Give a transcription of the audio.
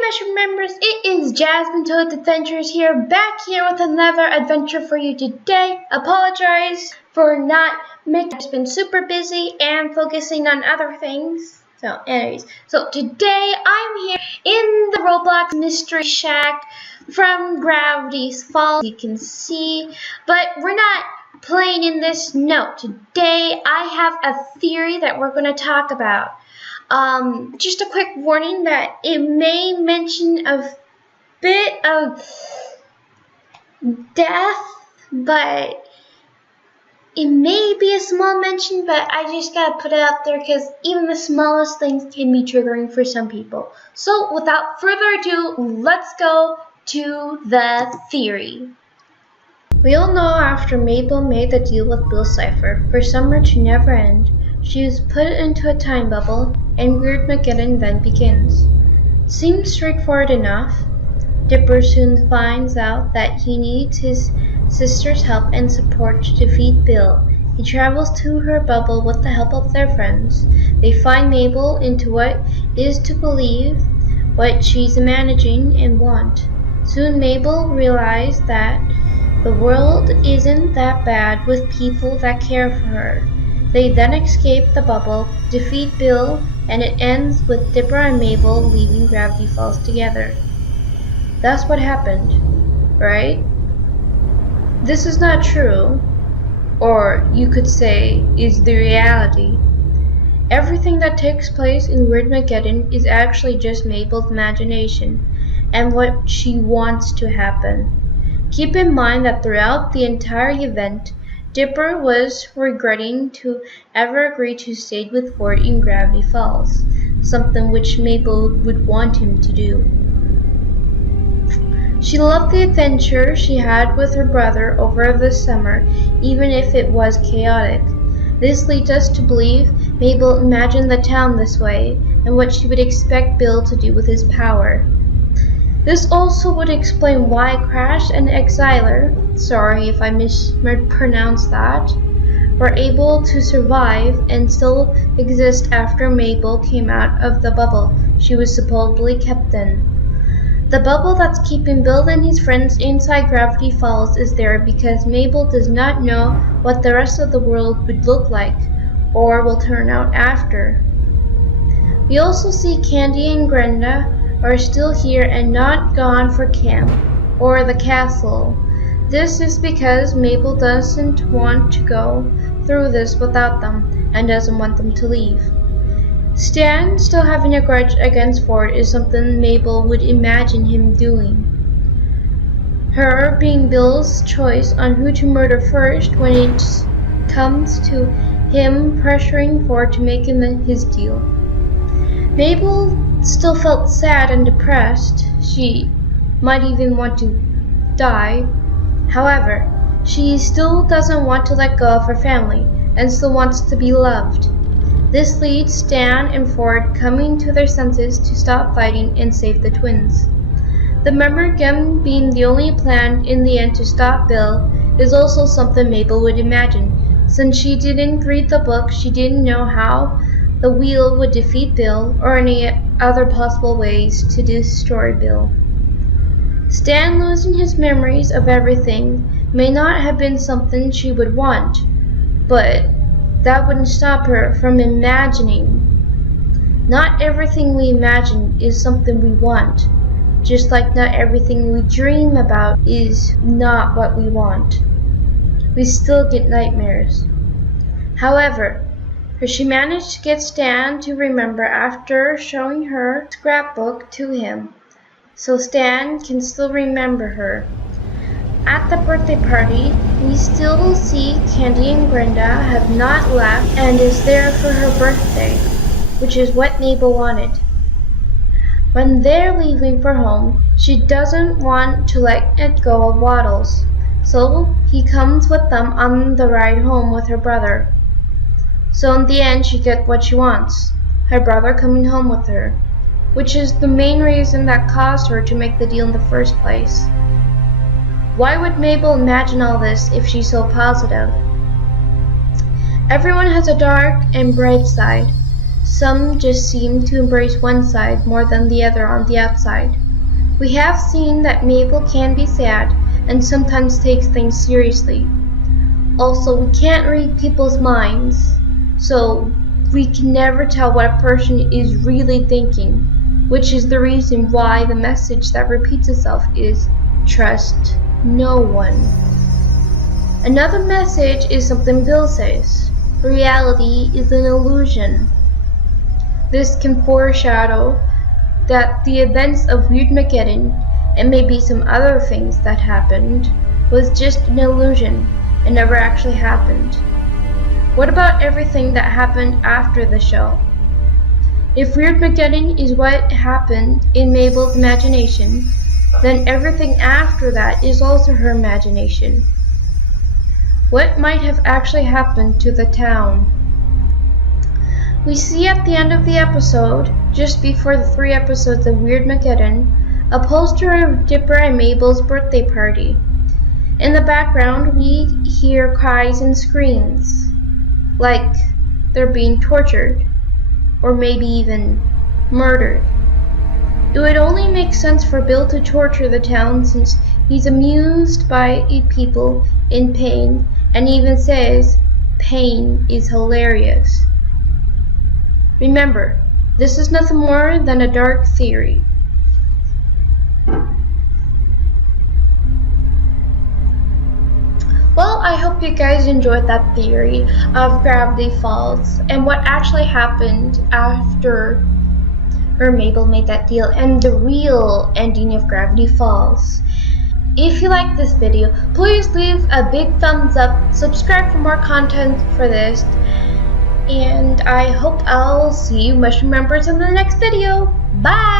Mushroom members, it is Jasmine Toad's Adventures here, back here with another adventure for you today. Apologize for not making, I've been super busy and focusing on other things. So anyways, today I'm here in the Roblox Mystery Shack from Gravity's Falls, you can see, but we're not playing in this. No, today I have a theory that we're going to talk about. Just a quick warning that it may mention a bit of death, but it may be a small mention, but I just gotta put it out there because even the smallest things can be triggering for some people. So without further ado, let's go to the theory. We all know after Mabel made the deal with Bill Cipher for summer to never end, she was put into a time bubble, and Weirdmagedone then begins. Seems straightforward enough. Dipper soon finds out that he needs his sister's help and support to defeat Bill. He travels to her bubble with the help of their friends. They find Mabel into what is to believe what she's imagining and want. Soon Mabel realizes that the world isn't that bad with people that care for her. They then escape the bubble, defeat Bill, and it ends with Dipper and Mabel leaving Gravity Falls together. That's what happened, right? This is not true, or you could say is the reality. Everything that takes place in Weirdmagedone is actually just Mabel's imagination and what she wants to happen. Keep in mind that throughout the entire event, Dipper was regretting to ever agree to stay with Ford in Gravity Falls, something which Mabel would want him to do. She loved the adventure she had with her brother over the summer, even if it was chaotic. This leads us to believe Mabel imagined the town this way, and what she would expect Bill to do with his power. This also would explain why Crash and Exiler, sorry if I mispronounced that, were able to survive and still exist after Mabel came out of the bubble she was supposedly kept in. The bubble that's keeping Bill and his friends inside Gravity Falls is there because Mabel does not know what the rest of the world would look like or will turn out after. We also see Candy and Grenda are still here and not gone for camp or the castle. This is because Mabel doesn't want to go through this without them and doesn't want them to leave. Stan still having a grudge against Ford is something Mabel would imagine him doing. Her being Bill's choice on who to murder first when it comes to him pressuring Ford to make him his deal. Mabel still felt sad and depressed. She might even want to die. However, she still doesn't want to let go of her family and still wants to be loved. This leads Stan and Ford coming to their senses to stop fighting and save the twins. The memory gem being the only plan in the end to stop Bill is also something Mabel would imagine. Since she didn't read the book, she didn't know how the wheel would defeat Bill or any other possible ways to destroy Bill. Stan losing his memories of everything may not have been something she would want, but that wouldn't stop her from imagining. Not everything we imagine is something we want, just like not everything we dream about is not what we want. We still get nightmares. However, she managed to get Stan to remember after showing her scrapbook to him, so Stan can still remember her. At the birthday party, we still see Candy and Grenda have not left and is there for her birthday, which is what Mabel wanted. When they're leaving for home, she doesn't want to let it go of Waddles, so he comes with them on the ride home with her brother. So in the end, she gets what she wants, her brother coming home with her, which is the main reason that caused her to make the deal in the first place. Why would Mabel imagine all this if she's so positive? Everyone has a dark and bright side. some just seem to embrace one side more than the other on the outside. We have seen that Mabel can be sad and sometimes takes things seriously. Also, we can't read people's minds, so we can never tell what a person is really thinking, which is the reason why the message that repeats itself is trust no one. Another message is something Bill says. Reality is an illusion. This can foreshadow that the events of Weirdmagedone, and maybe some other things that happened, was just an illusion and never actually happened. What about everything that happened after the show? If Weirdmagedone is what happened in Mabel's imagination, then everything after that is also her imagination. What might have actually happened to the town? We see at the end of the episode, just before the 3 episodes of Weirdmagedone, a poster of Dipper and Mabel's birthday party. In the background, we hear cries and screams, like they're being tortured, or maybe even murdered. It would only make sense for Bill to torture the town since he's amused by people in pain and even says pain is hilarious. Remember, this is nothing more than a dark theory. Well, I hope you guys enjoyed that theory of Gravity Falls and what actually happened after Mabel made that deal and the real ending of Gravity Falls. If you like this video, please leave a big thumbs up, subscribe for more content for this, and I hope I'll see you mushroom members in the next video. Bye!